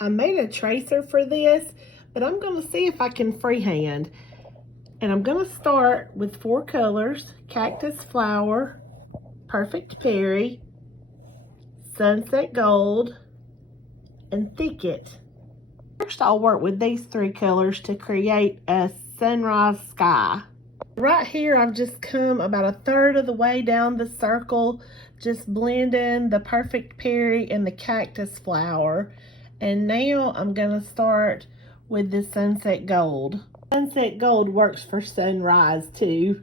I made a tracer for this, but I'm going to see if I can freehand. And I'm going to start with 4 colors: Cactus Flower, Perfect Berry, Sunset Gold, and Thicket. First, I'll work with these 3 colors to create a sunrise sky. Right here, I've just come about 1/3 of the way down the circle, just blending the Perfect Berry and the Cactus Flower. And now I'm going to start with the Sunset Gold. Sunset Gold works for sunrise too.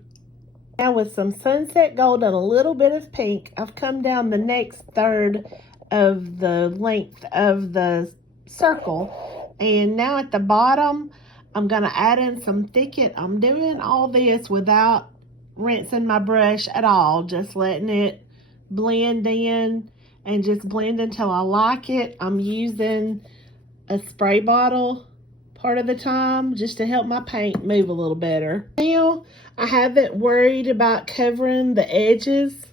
Now with some Sunset Gold and a little bit of pink, I've come down the next 1/3 of the length of the circle. And now at the bottom, I'm going to add in some Thicket. I'm doing all this without rinsing my brush at all, just letting it blend in and just blend until I like it. I'm using a spray bottle part of the time just to help my paint move a little better. Now, I haven't worried about covering the edges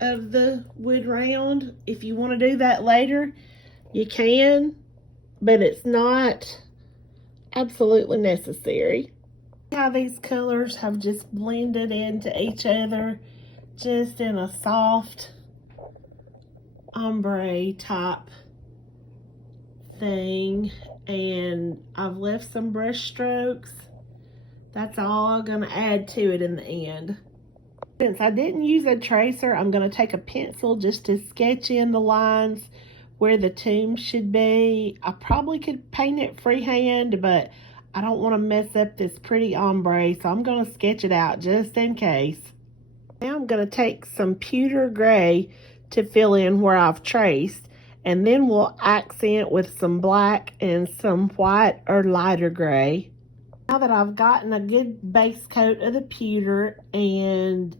of the wood round. If you want to do that later, you can, but it's not absolutely necessary. How these colors have just blended into each other just in a soft ombre type thing, and I've left some brush strokes. That's all I'm going to add to it in the end. Since I didn't use a tracer, I'm going to take a pencil just to sketch in the lines where the tomb should be. I probably could paint it freehand, but I don't want to mess up this pretty ombre, so I'm going to sketch it out just in case. Now I'm going to take some pewter gray to fill in where I've traced, and then we'll accent with some black and some white or lighter gray. Now that I've gotten a good base coat of the pewter and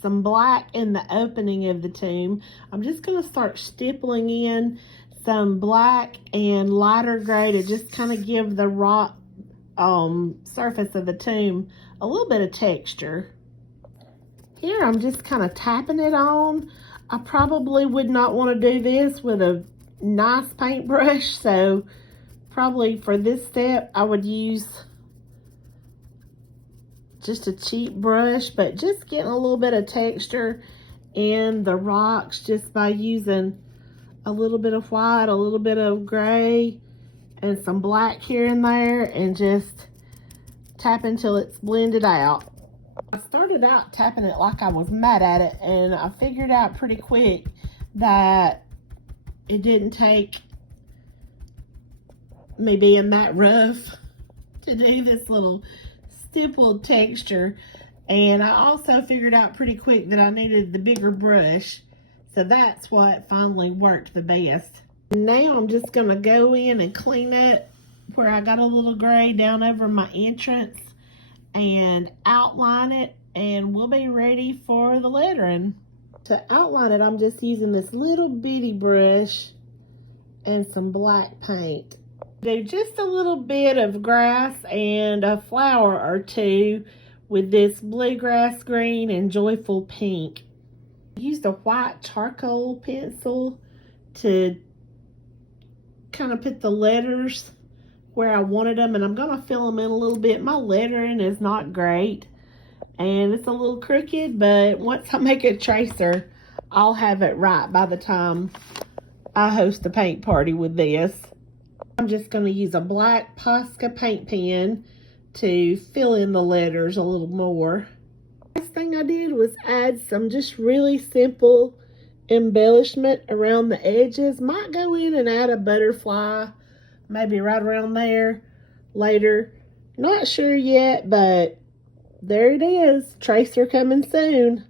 some black in the opening of the tomb, I'm just going to start stippling in some black and lighter gray to just kind of give the rock surface of the tomb a little bit of texture. Here I'm just kind of tapping it on. I probably would not want to do this with a nice paintbrush, so probably for this step I would use just a cheap brush, but just getting a little bit of texture in the rocks just by using a little bit of white, a little bit of gray, and some black here and there, and just tap until it's blended out. I started out tapping it like I was mad at it, and I figured out pretty quick that it didn't take me being that rough to do this little stippled texture. And I also figured out pretty quick that I needed the bigger brush, so that's what finally worked the best. Now I'm just going to go in and clean up where I got a little gray down over my entrance and outline it, and we'll be ready for the lettering. To outline it, I'm just using this little bitty brush and some black paint. Do just a little bit of grass and a flower or two with this bluegrass green and joyful pink. I used a white charcoal pencil to kind of put the letters where I wanted them, and I'm going to fill them in a little bit. My lettering is not great, and it's a little crooked, but once I make a tracer, I'll have it right by the time I host a paint party with this. I'm just going to use a black Posca paint pen to fill in the letters a little more. Last thing I did was add some just really simple embellishment around the edges. Might go in and add a butterfly, maybe right around there later. Not sure yet, but there it is. Tracer coming soon.